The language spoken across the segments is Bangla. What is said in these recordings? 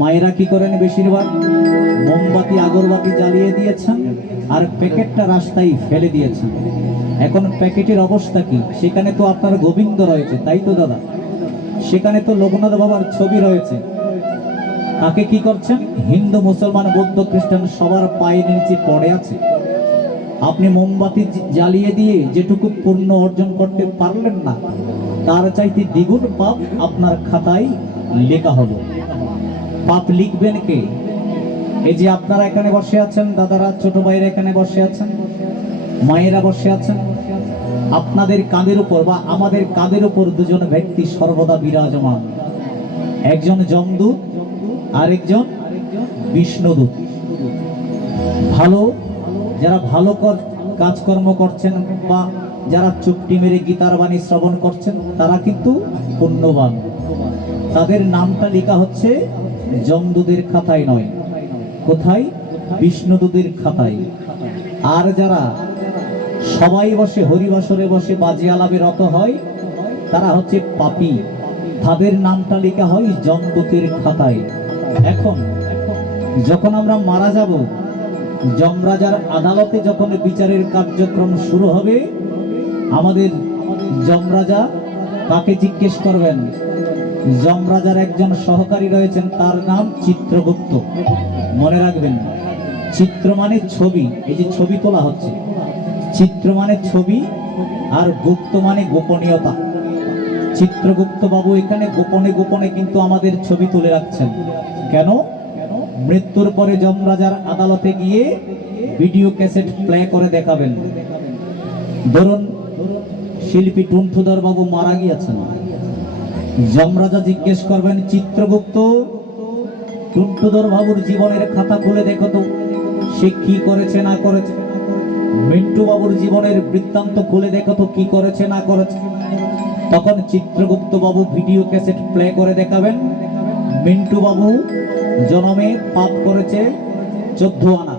মায়েরা কি করেন বেশিরভাগ মোমবাতি আগরবাতি জ্বালিয়ে দিয়েছেন আর প্যাকেটটা রাস্তায় ফেলে দিয়েছেন। এখন প্যাকেটের অবস্থা কি? সেখানে তো আপনার গোবিন্দ রয়েছে, তাই তো দাদা? সেখানে তো লোকনাথ বাবার ছবি রয়েছে। তাকে কি করছেন? হিন্দু মুসলমান বৌদ্ধ খ্রিস্টান সবার পায়ের নিচে পড়ে আছে। আপনি মোমবাতি জ্বালিয়ে দিয়ে যেটুকু পুণ্য অর্জন করতে পারলেন না, তার চাইতে দ্বিগুণ পাপ আপনার খাতায় লেখা হলো। পাপ লিখবেন কে? এই যে আপনারা এখানে বসে আছেন, দাদারা, ছোট ভাইরা এখানে বসে আছেন, মায়েরা বসে আছেন, আপনাদের কাঁধের উপর বা আমাদের কাঁধের উপর দুজন ব্যক্তি সর্বদা বিরাজমান। একজন যমদূত আর একজন বিষ্ণুদূত। ভালো যারা ভালো কাজকর্ম করছেন বা যারা চুপটি মেরে গীতার বাণী শ্রবণ করছেন, তারা কিন্তু পুণ্যবান। তাদের নামটা লেখা হচ্ছে যমদূতের খাতায় নয়, কোথায়? বিষ্ণুদূতের খাতায়। আর যারা সবাই বসে হরিবাসরে বসে বাজে আলাপে রত হয়, তারা হচ্ছে পাপী। তাদের নামটা লেখা হয় যমদূতের খাতায়। এখন যখন আমরা মারা যাব, যমরাজার আদালতে যখন বিচারের কার্যক্রম শুরু হবে, আমাদের যমরাজা কাকে জিজ্ঞেস করবেন? যমরাজার একজন সহকারী রয়েছেন, তার নাম চিত্রগুপ্ত। মনে রাখবেন, চিত্র মানে ছবি। এই যে ছবি তোলা হচ্ছে, চিত্র মানে ছবি আর গুপ্ত মানে গোপনীয়তা। চিত্রগুপ্ত বাবু এখানে গোপনে গোপনে কিন্তু আমাদের ছবি তুলে রাখছেন। কেন? মৃত্যুর পরে যমরাজার আদালতে গিয়ে ভিডিও ক্যাসেট প্লে করে দেখাবেন। ধরুন শিল্পী টুনটুধর বাবু মারা গিয়েছেন, যমরাজা জিজ্ঞেস করবেন, চিত্রগুপ্ত, টুনটুধর বাবুর জীবনের খাতা খুলে দেখো তো, সে কি করেছে না করেছে। মিন্টু বাবুর জীবনের বৃত্তান্ত খুলে দেখো তো, কি করেছে না করেছে। তখন চিত্রগুপ্ত বাবু ভিডিও ক্যাসেট প্লে করে দেখাবেন, মিন্টু বাবু জন্মে পাপ করেছে 14 আনা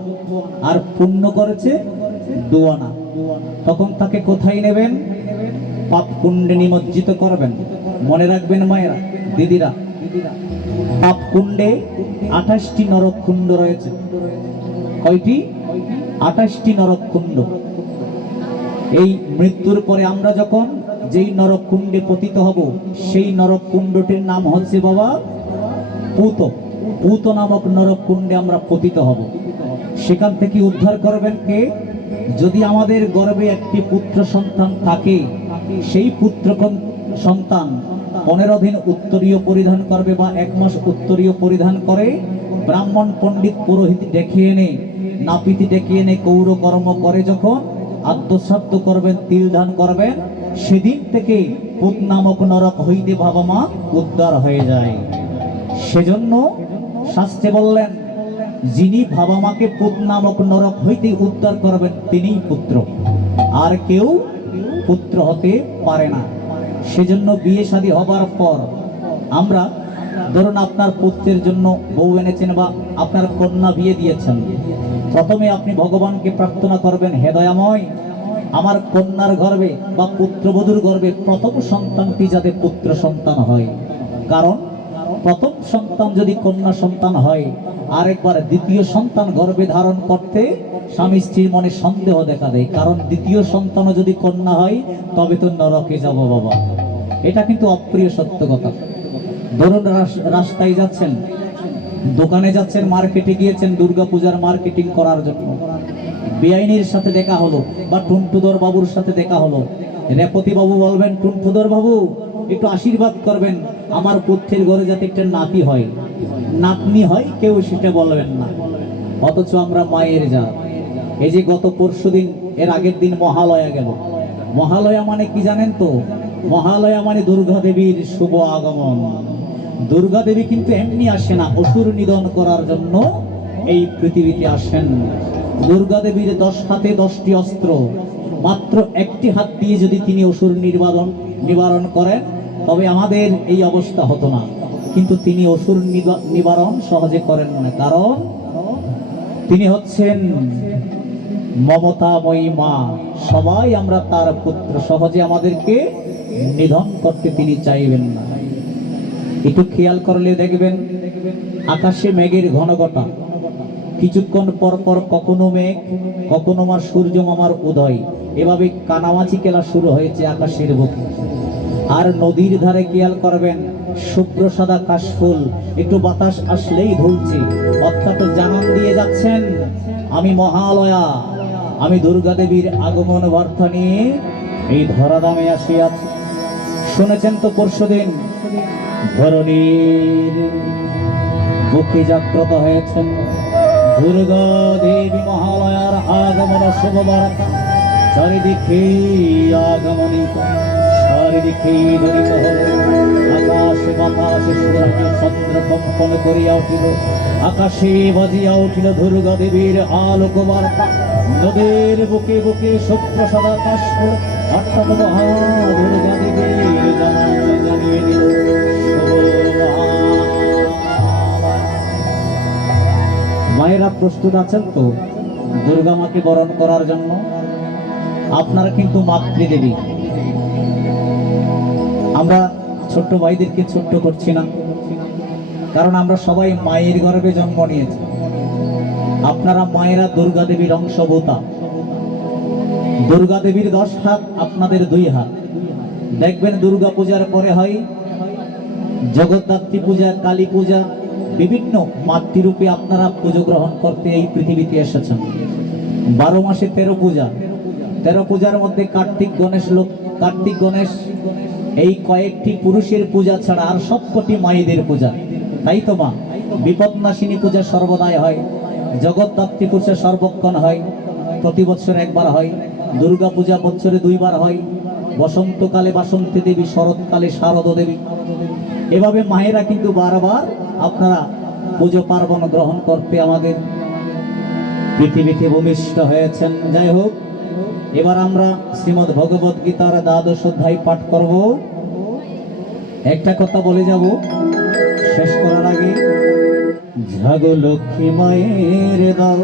আর পুণ্য করেছে 2 আনা। তখন তাকে কোথায় নেবেন? পাপ কুণ্ডে নিমজ্জিত করবেন। মনে রাখবেন মায়েরা, দিদিরা, পাপ কুণ্ডে 28টি নরক কুণ্ড রয়েছে। কয়টি? 28টি নরক কুণ্ড। এই মৃত্যুর পরে আমরা যখন যেই নরক কুণ্ডে পতিত হব, সেই নরক কুণ্ডটির নাম হচ্ছে বাবা পুত। পুত নামক নরক কুণ্ডে আমরা পতিত হব। সেখান থেকে উদ্ধার করবেন কে? যদি আমাদের গর্ভে একটি পুত্র সন্তান থাকে, সেই পুত্র সন্তান 15 দিন উত্তরীয় পরিধান করবে বা 1 মাস উত্তরীয় পরিধান করে ব্রাহ্মণ পণ্ডিত পুরোহিত ডেকে এনে, নাপিতি ডেকে এনে কৌর কর্ম করে যখন আদ্যশ্রাদ্ধ করবেন, তিল ধান করবেন, সেদিন থেকে পুত নামক নরক হইতে বাবা মা উদ্ধার হয়ে যায়। সেজন্য শাস্ত্রে বললেন, যিনি বাবা মাকে পুত নামক নরক হইতে উদ্ধার করবেন তিনিই পুত্র, আর কেউ পুত্র হতে পারে না। সেজন্য বিয়ে শাদী হবার পর আমরা, ধরুন আপনার পুত্রের জন্য বউ এনেছেন বা আপনার কন্যা বিয়ে দিয়েছেন, প্রথমে আপনি ভগবানকে প্রার্থনা করবেন, হে দয়াময়, আমার কন্যার গর্ভে বা পুত্রবধূর গর্ভে প্রথম সন্তানটি যাতে পুত্র সন্তান হয়। কারণ প্রথম সন্তান যদি কন্যা সন্তান হয়, আরেকবার দ্বিতীয় সন্তান গর্ভে ধারণ করতে স্বামী স্ত্রীর মনে সন্দেহ দেখা দেয়। কারণ দ্বিতীয় সন্তানও যদি কন্যা হয়, তবে তো নরকে যাব বাবা। এটা কিন্তু অপ্রিয় সত্য কথা। ধরুন রাস্তায় যাচ্ছেন, দোকানে যাচ্ছেন, মার্কেটে গিয়েছেন দুর্গাপূজার মার্কেটিং করার জন্য, বেআইনির সাথে দেখা হলো বা টুনটুধর বাবুর সাথে দেখা হলো। রেপতি বাবু বলবেন, টুনটুধর বাবু একটু আশীর্বাদ করবেন, আমার পুত্রের ঘরে যাতে একটা নাতি হয়, নাতনি হয়, কেউ সেটা বলবেন না। অথচ আমরা মায়ের জাত। এই যে গত পরশুদিন, এর আগের দিন মহালয়া গেল। মহালয়া মানে কি জানেন তো? মহালয়া মানে দুর্গা দেবীর শুভ আগমন। দুর্গা দেবী কিন্তু এমনি আসে না, অসুর নিধন করার জন্য এই পৃথিবীতে আসেন। দুর্গা দেবীর 10 হাতে 10টি অস্ত্র, মাত্র একটি হাত দিয়ে যদি তিনি অসুর নিবারণ করেন, তবে আমাদের এই অবস্থা হতো না। কিন্তু তিনি অসুর নিবারণ সহজে করেন না, কারণ তিনি হচ্ছেন মমতাময়ী মা। সবাই আমরা তার পুত্র, সহজে আমাদেরকে নিধন করতে তিনি চাইবেন না। একটু খেয়াল করলে দেখবেন আকাশে মেঘের ঘনঘটা, কিছুক্ষণ পর পর কখনো মেঘ, কখনো আমার সূর্য মামার উদয়, এভাবে কানামাছি খেলা শুরু হয়েছে আকাশের বুকে। আর নদীর ধারে খেয়াল করবেন শুভ্র সাদা কাশফুল একটু বাতাস আসলেই ধুলছে, অর্থাৎ জানান দিয়ে যাচ্ছেন আমি মহালয়া, আমি দুর্গা দেবীর আগমন বার্তা নিয়ে এই ধরাধামে আসিয়াছি। শুনেছেন তো পরশুদিন ধরণীর বুকে জাগ্রত হয়েছেন দুর্গা দেবী মহালয়ার আগমন শুভ বার্তা, চারিদিকে আগমনিত, চারিদিকে ধ্বনিত হল, আকাশে বাতাসে সূর্য চন্দ্র কম্পন করিয়া উঠিল, আকাশে বাজিয়া উঠিল দুর্গা দেবীর আলোক বার্তা। নদীর বুকে বুকে শুভ্র সাদা কাশফুল, অর্থাৎ মহা দুর্গা দেবীর জানিয়ে দিল মায়েরা প্রস্তুত আছেন তো দুর্গা মাকে বরণ করার জন্য? আপনারা কিন্তু মাতৃদেবী। আমরা ছোট্ট ভাইদেরকে ছোট্ট করছি না, কারণ আমরা সবাই মায়ের গর্ভে জন্ম নিয়েছি। আপনারা মায়েরা দুর্গা দেবীর অংশভূতা। দুর্গা দেবীর 10 হাত, আপনাদের 2 হাত। দেখবেন দুর্গা পূজার পরে হয় জগদ্ধাত্রী পূজা, কালী পূজা, বিভিন্ন মাতৃরূপে আপনারা পুজো গ্রহণ করতে এই পৃথিবীতে এসেছেন। 12 মাসে 13 পূজা, 13 পূজার মধ্যে কার্তিক গণেশ এই কয়েকটি পুরুষের পূজা ছাড়া আর সবকটি মায়েদের পূজা, তাই তো মা? বিপদনাশিনী পূজা সর্বদাই হয়, জগদ্ধাত্রী পূজা সর্বক্ষণ হয়, প্রতি বছর একবার হয়, দুর্গা পূজা বছরে 2 বার হয়, বসন্তকালে বাসন্তী দেবী, শরৎকালে শারদ দেবী। এভাবে মায়েরা কিন্তু বারবার আপনারা পুজো পার্বণ গ্রহণ করতে আমাদের পৃথিবীতে ভূমিষ্ঠ হয়েছেন। যাই হোক, এবার আমরা শ্রীমদ্ ভগবত গীতার 12 অধ্যায় পাঠ করব। একটা কথা বলে যাব শেষ করার আগে, জাগো লক্ষ্মী মায়ের দাও